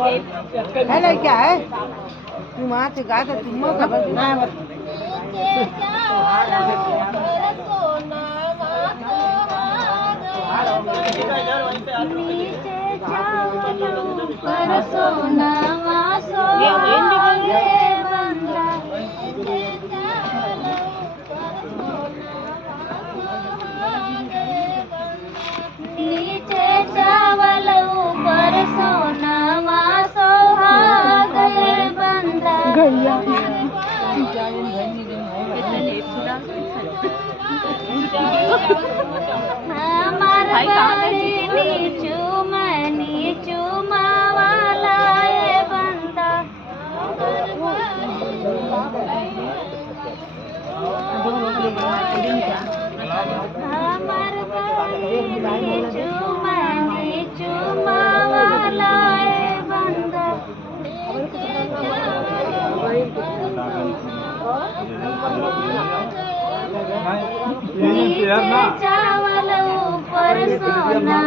है क्या है तू वहाँ से गा तो तुम खबर नीचे चावल ऊपर सोना सुहागे बंदा हमार नीचू नीचू मावाला बंदा हमार नीचू मावाला बंदा नीचे चावल ऊपर सोना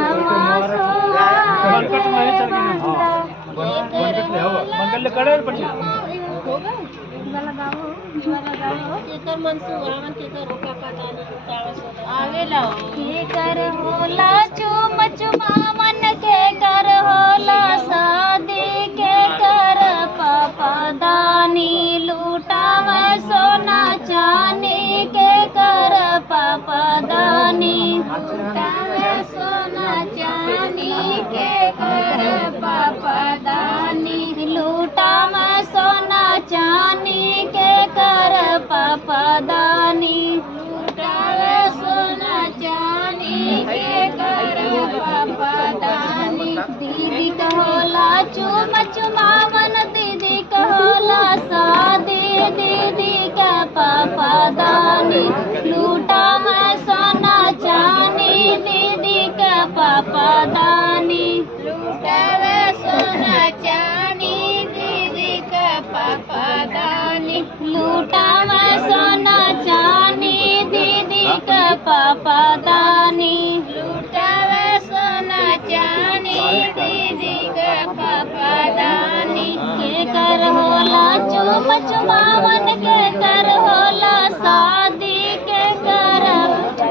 कर होला चुम चुमावन के कर होला शादी के कर पापा दानी लूटाव सोना चांदी के कर पापा दानी लूटाव सोना चांदी के कर पापा दानी लूटाव सोना चांदी के कर पापा दानी लूटाव सोना चांदी के कर पापा दानी दीदी कहोला चुम चुमावन दीदी कहोला शादी दीदी का पापा दानी लूटाव सोना चांदी दीदी का पापा दानी लूटाव सोना चांदी दीदी का पापा दानी लूटाव सोना चांदी दीदी का पापा दानी लूटाव सोना चांदी दीदी का पापा दानी के कर होला चुम चुमावन के कर होला शादी के कर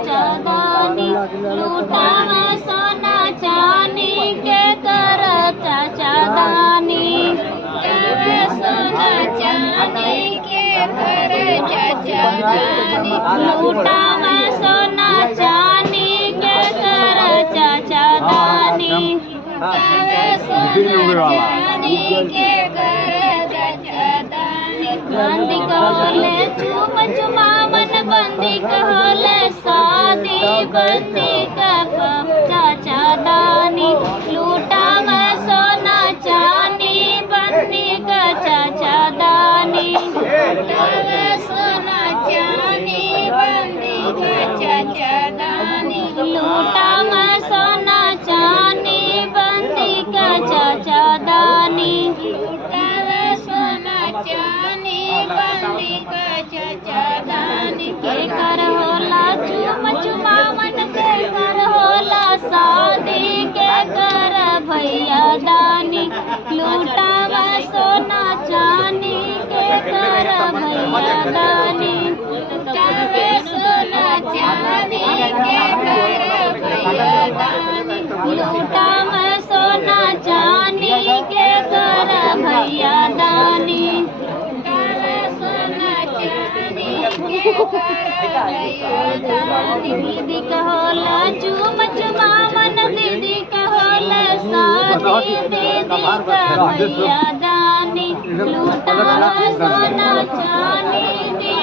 चादानी लूटाव सोना चांदी के कर चाचा दानी लूटाव सोना चांदी के कर चाचा दानी लूटाव सोना चांदी के कर चाचा दानी लूटाव सोना चांदी के कर चाचा दानी बंदी कहले चुम चुमावन बंदी कहले शादी बंदी का चाचा दानी लूटाव सोना चांदी बंदी का चाचा दानी लूटाव सोना चांदी बंदी का चाचा दानी लूटाव सोना चांदी बंदी का चाचा दानी लूटाव सोना चांदी बंदी का चाचा दानी के कर होला चुम चुमावन के कर होला शादी के कर भैया दानी लूटाव सोना चांदी के कर भैया दानी लूटाव सोना चांदी के कर भैया दानी लूटाव सोना चांदी के कर भैया दानी लूटाव सोना चांदी के कर भैया दानी दीदी कहोला चुम चुमावन दीदी कहोला शादी दीदी का भैया दानी लूटाव सोना चांदी